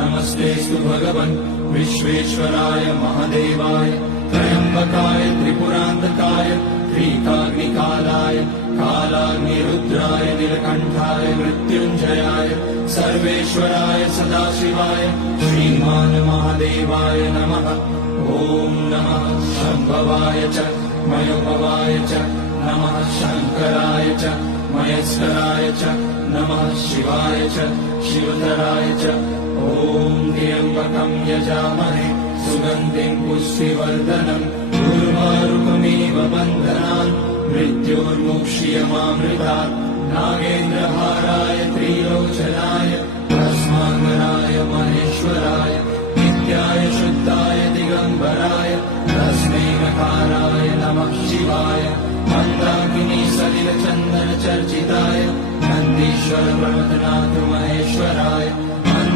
नमस्तेऽस्तु भगवन् विश्वेश्वराय महादेवाय त्र्यम्बकाय त्रिपुरान्तकाय त्रिकाग्निकालाय कालाग्निरुद्राय नीलकण्ठाय मृत्युञ्जयाय सर्वेश्वराय सदाशिवाय श्रीमान् महादेवाय नमः। ॐ नमः शम्भवाय च मयोभवाय च नमः शङ्कराय च महेश्वराय च नमः शिवाय च शिवतराय च। ॐ त्र्यम्बकं यजामहे सुगन्धिं पुष्टिवर्धनम् उर्वारुकमिव बन्धनान् मृत्योर्मुक्ष्यमामृतात्। नागेन्द्रहाराय त्रिलोचनाय भस्माङ्गराय महेश्वराय नित्याय शुद्धाय दिगम्बराय तस्मै नकाराय नमः शिवाय। मन्दाकिनी सलिलचन्दनचर्चिताय नन्दीश्वर प्रमथनाथ